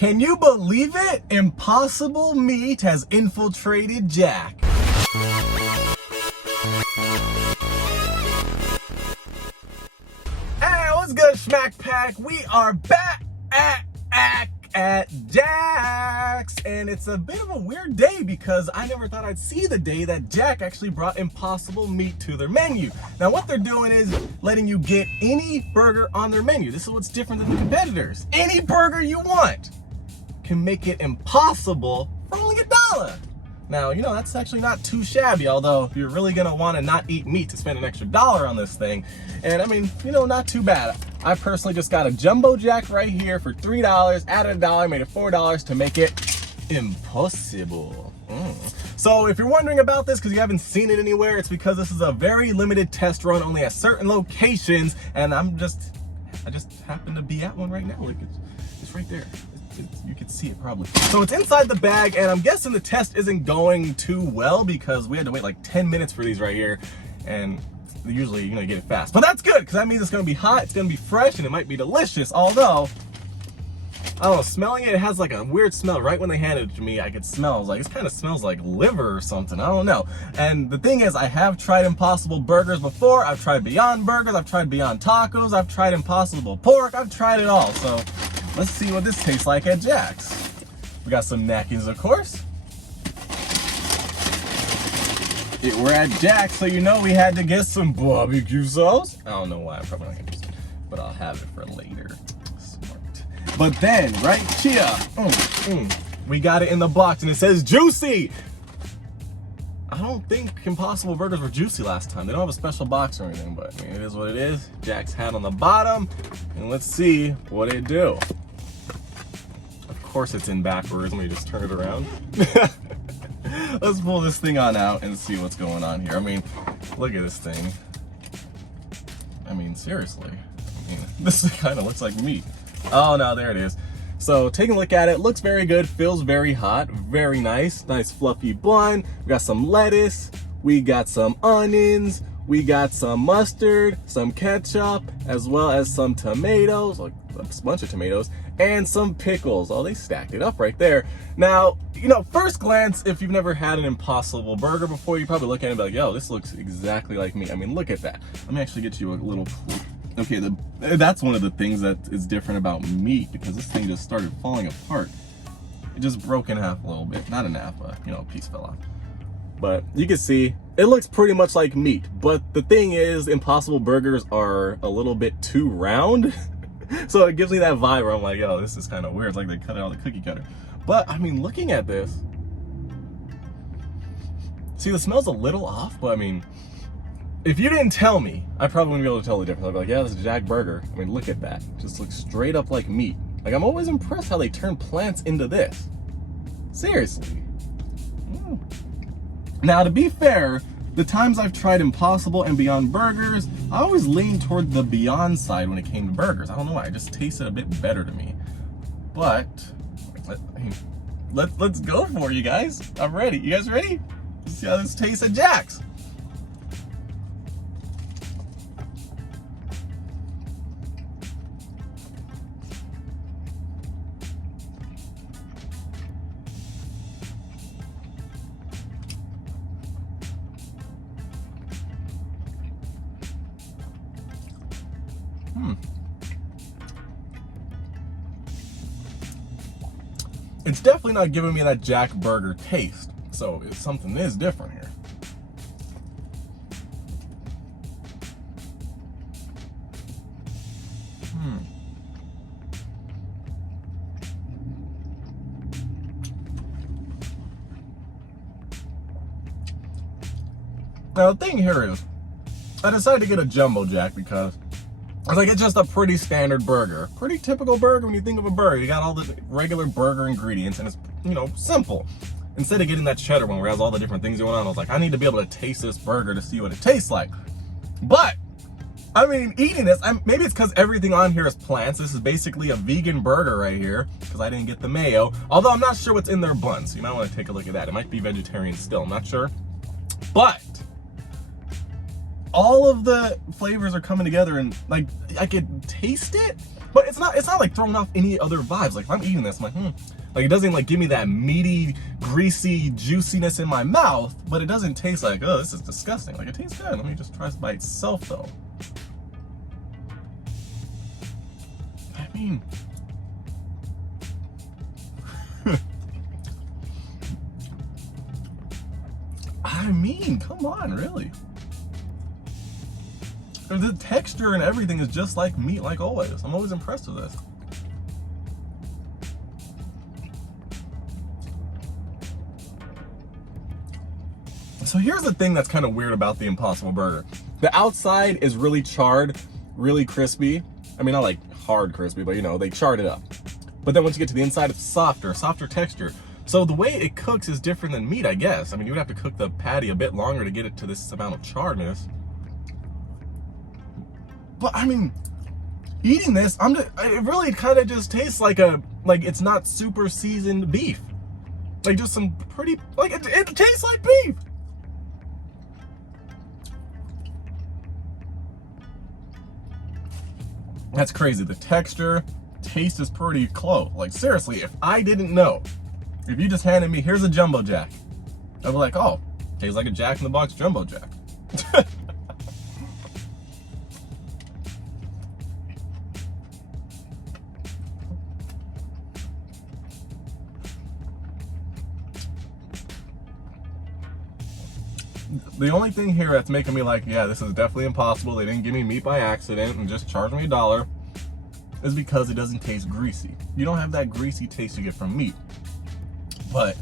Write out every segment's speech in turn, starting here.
Can you believe it? Impossible Meat has infiltrated Jack. Hey, what's good, Schmack Pack? We are back at Jack's, and it's a bit of a weird day because I never thought I'd see the day that Jack actually brought Impossible Meat to their menu. Now what they're doing is letting you get any burger on their menu. This is what's different than the competitors. Any burger you want can make it impossible for only $1. Now, you know, that's actually not too shabby, although if you're really gonna wanna not eat meat to spend an extra $1 on this thing, and I mean, you know, not too bad. I personally just got a Jumbo Jack right here for $3, added $1, made it $4 to make it impossible. So if you're wondering about this because you haven't seen it anywhere, it's because this is a very limited test run, only at certain locations, and I just happen to be at one right now. Like it's right there. You can see it probably. So it's inside the bag, and I'm guessing the test isn't going too well because we had to wait like 10 minutes for these right here, and usually, you know, you get it fast. But that's good because that means it's gonna be hot, it's gonna be fresh, and it might be delicious. Although, I don't know, smelling it, it has like a weird smell. Right when they handed it to me, I could smell. I was like, this kind of smells like liver or something. I don't know. And the thing is, I have tried Impossible Burgers before. I've tried Beyond Burgers. I've tried Beyond Tacos. I've tried Impossible Pork. I've tried it all. So let's see what this tastes like at Jack's. We got some napkins, of course. We're at Jack's, so you know we had to get some barbecue sauce. I don't know why. I'm probably not gonna use it, but I'll have it for later. But then, right here, we got it in the box and it says juicy. I don't think Impossible Burgers were juicy last time. They don't have a special box or anything, but I mean, it is what it is. Jack's hat on the bottom, and let's see what it do. Of course it's in backwards. Let me just turn it around. Let's pull this thing on out and see what's going on here. I mean, look at this thing. I mean, seriously. I mean, this kind of looks like meat. Oh, no, there it is. So taking a look at it, looks very good, feels very hot, very nice. Nice fluffy bun. We got some lettuce, we got some onions, we got some mustard, some ketchup, as well as some tomatoes, like a bunch of tomatoes, and some pickles. Oh, they stacked it up right there. Now, you know, first glance, if you've never had an Impossible Burger before, you probably look at it and be like, yo, this looks exactly like me. I mean, look at that. Let me actually get you a little clue. Okay, that's one of the things that is different about meat, because this thing just started falling apart. It just broke in half a little bit. Not in half, but, you know, a piece fell off. But you can see, it looks pretty much like meat. But the thing is, Impossible Burgers are a little bit too round. So it gives me that vibe where I'm like, yo, this is kind of weird. It's like they cut out the cookie cutter. But, I mean, looking at this, see, the smell's a little off, but I mean, if you didn't tell me, I probably wouldn't be able to tell the difference. I'd be like, yeah, this is Jack Burger. I mean, look at that. It just looks straight up like meat. Like, I'm always impressed how they turn plants into this. Seriously. Now, to be fair, the times I've tried Impossible and Beyond Burgers, I always leaned toward the Beyond side when it came to burgers. I don't know why. It just tasted a bit better to me. But, let's go for it, you guys. I'm ready. You guys ready? Let's see how this tastes at Jack's. It's definitely not giving me that Jack Burger taste, so something is different here. Now the thing here is, I decided to get a Jumbo Jack because I was like, it's just a pretty standard burger. Pretty typical burger when you think of a burger. You got all the regular burger ingredients and it's, you know, simple. Instead of getting that cheddar one where it has all the different things going on, I was like, I need to be able to taste this burger to see what it tastes like. But, I mean, eating this, maybe it's because everything on here is plants. This is basically a vegan burger right here because I didn't get the mayo. Although I'm not sure what's in their buns, so you might want to take a look at that. It might be vegetarian still, I'm not sure. But all of the flavors are coming together, and like I could taste it, but it's not like throwing off any other vibes. Like if I'm eating this, I'm like, like it doesn't like give me that meaty, greasy juiciness in my mouth, but it doesn't taste like, oh, this is disgusting. Like it tastes good. Let me just try this by itself though. I mean, come on, really. The texture and everything is just like meat, like always. I'm always impressed with this. So here's the thing that's kind of weird about the Impossible Burger. The outside is really charred, really crispy. I mean, not like hard crispy, but you know, they charred it up. But then once you get to the inside, it's softer texture. So the way it cooks is different than meat, I guess. I mean, you would have to cook the patty a bit longer to get it to this amount of charredness. But I mean, eating this, it really kind of just tastes like it's not super seasoned beef. Like just some pretty, like it tastes like beef. That's crazy. The texture, taste is pretty close. Like seriously, if I didn't know, if you just handed me, here's a Jumbo Jack, I'd be like, oh, tastes like a Jack in the Box Jumbo Jack. The only thing here that's making me like, yeah, this is definitely impossible, they didn't give me meat by accident and just charged me $1, is because it doesn't taste greasy. You don't have that greasy taste you get from meat. But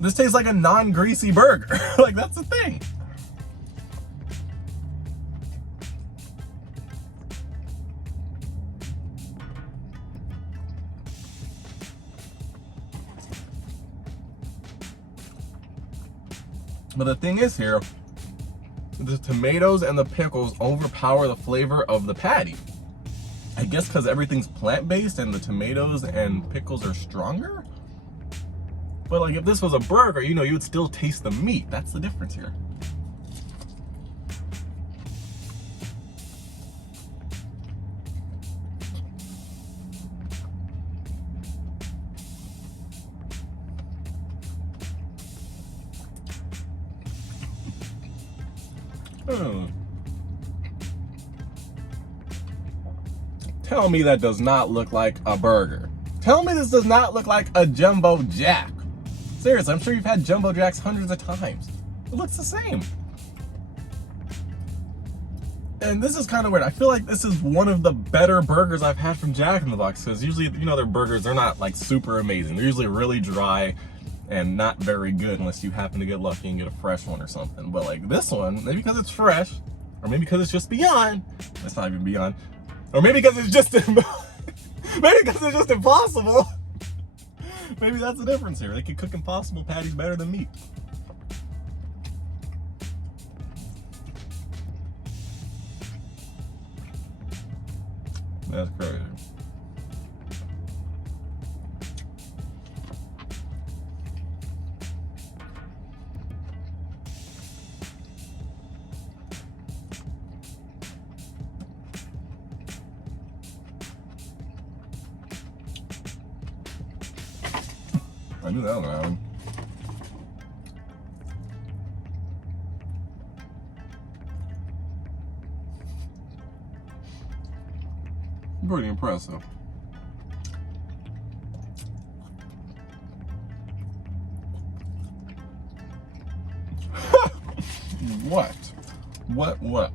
this tastes like a non-greasy burger. Like, that's the thing. But the thing is here, the tomatoes and the pickles overpower the flavor of the patty. I guess because everything's plant-based and the tomatoes and pickles are stronger? But like if this was a burger, you know, you would still taste the meat. That's the difference here. Tell me that does not look like a burger. Tell me this does not look like a Jumbo Jack. Seriously, I'm sure you've had Jumbo Jacks hundreds of times. It looks the same. And this is kind of weird. I feel like this is one of the better burgers I've had from Jack in the Box, because usually, you know, their burgers, they're not like super amazing. They're usually really dry and not very good unless you happen to get lucky and get a fresh one or something. But like this one, maybe because it's fresh, or maybe because it's just Beyond. It's not even Beyond. Or maybe because it's just maybe because it's just impossible. Maybe that's the difference here. They can cook Impossible patties better than meat. That's crazy. I knew that one. Pretty impressive. What? What?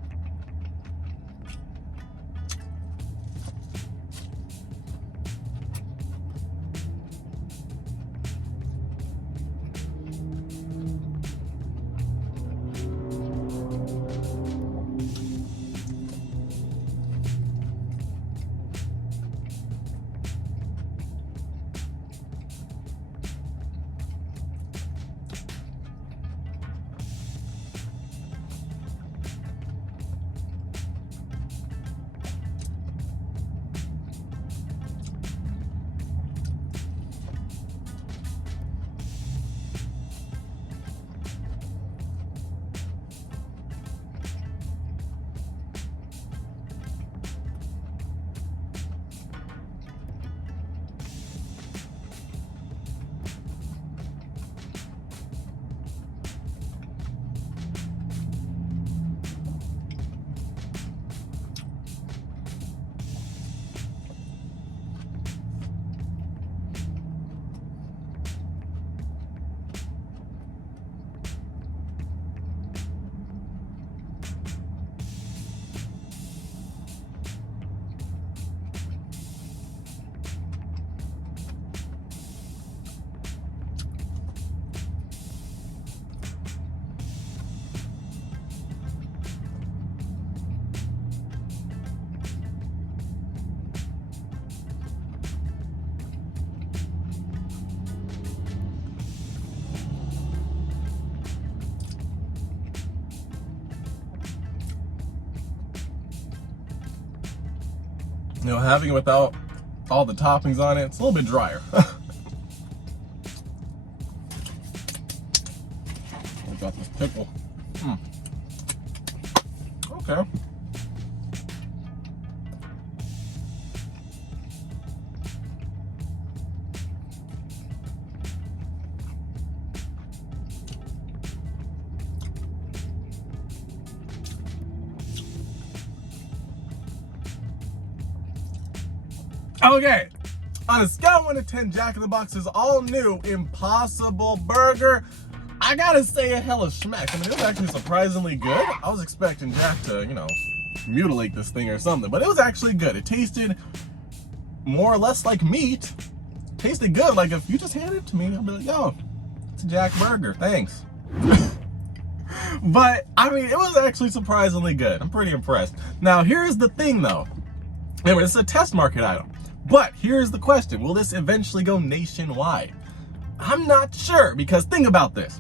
You know, having it without all the toppings on it, it's a little bit drier. We got this pickle. Okay. Okay, on a scale of 1 to 10, Jack in the Box's all-new Impossible Burger, I gotta say a hella schmack. I mean, it was actually surprisingly good. I was expecting Jack to, you know, mutilate this thing or something, but it was actually good. It tasted more or less like meat. It tasted good. Like, if you just handed it to me, I'd be like, yo, it's a Jack burger, thanks. But, I mean, it was actually surprisingly good. I'm pretty impressed. Now, here's the thing, though. Remember, this is a test market item. But here's the question. Will this eventually go nationwide? I'm not sure, because think about this.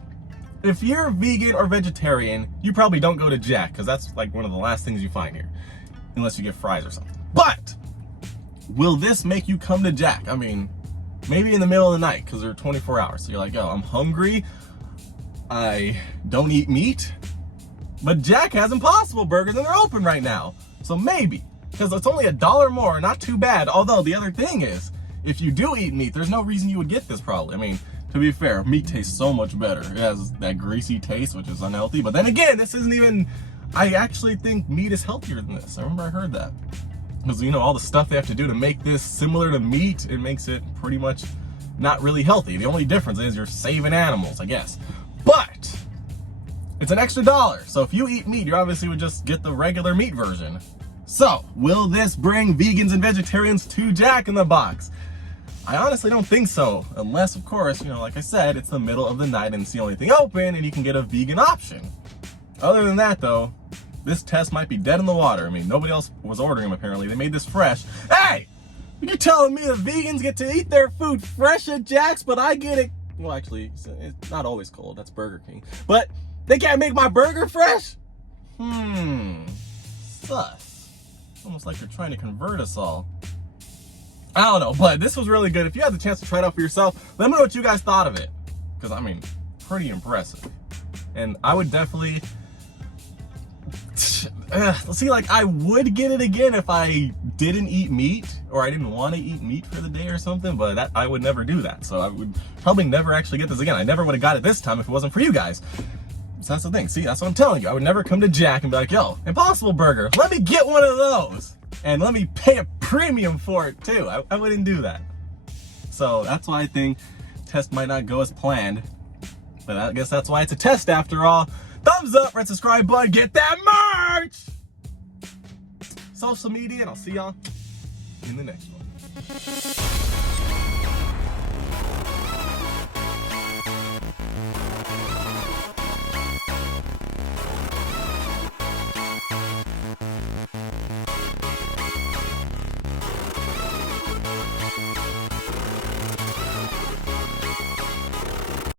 If you're vegan or vegetarian, you probably don't go to Jack, because that's like one of the last things you find here. Unless you get fries or something. But, will this make you come to Jack? I mean, maybe in the middle of the night, because they're 24 hours. So you're like, oh, I'm hungry. I don't eat meat. But Jack has Impossible Burgers, and they're open right now. So maybe. Because it's only $1 more, not too bad. Although, the other thing is, if you do eat meat, there's no reason you would get this probably. I mean, to be fair, meat tastes so much better. It has that greasy taste, which is unhealthy. But then again, this isn't even, I actually think meat is healthier than this. I remember I heard that. Because, you know, all the stuff they have to do to make this similar to meat, it makes it pretty much not really healthy. The only difference is you're saving animals, I guess. But, it's an extra $1. So if you eat meat, you obviously would just get the regular meat version. So, will this bring vegans and vegetarians to Jack in the Box? I honestly don't think so, unless, of course, you know, like I said, it's the middle of the night and it's the only thing open and you can get a vegan option. Other than that, though, this test might be dead in the water. I mean, nobody else was ordering them, apparently. They made this fresh. Hey! You're telling me the vegans get to eat their food fresh at Jack's, but I get it... Well, actually, it's not always cold. That's Burger King. But they can't make my burger fresh? Sus. Almost like they're trying to convert us all. I don't know, but this was really good. If you had the chance to try it out for yourself, let me know what you guys thought of it. Because, I mean, pretty impressive. And I would definitely... see, like, I would get it again if I didn't eat meat, or I didn't want to eat meat for the day or something, but I would never do that. So I would probably never actually get this again. I never would have got it this time if it wasn't for you guys. So that's the thing. See, that's what I'm telling you. I would never come to Jack and be like, yo, Impossible Burger, let me get one of those. And let me pay a premium for it too. I wouldn't do that. So that's why I think test might not go as planned. But I guess that's why it's a test after all. Thumbs up, red subscribe button, get that merch! Social media, and I'll see y'all in the next one.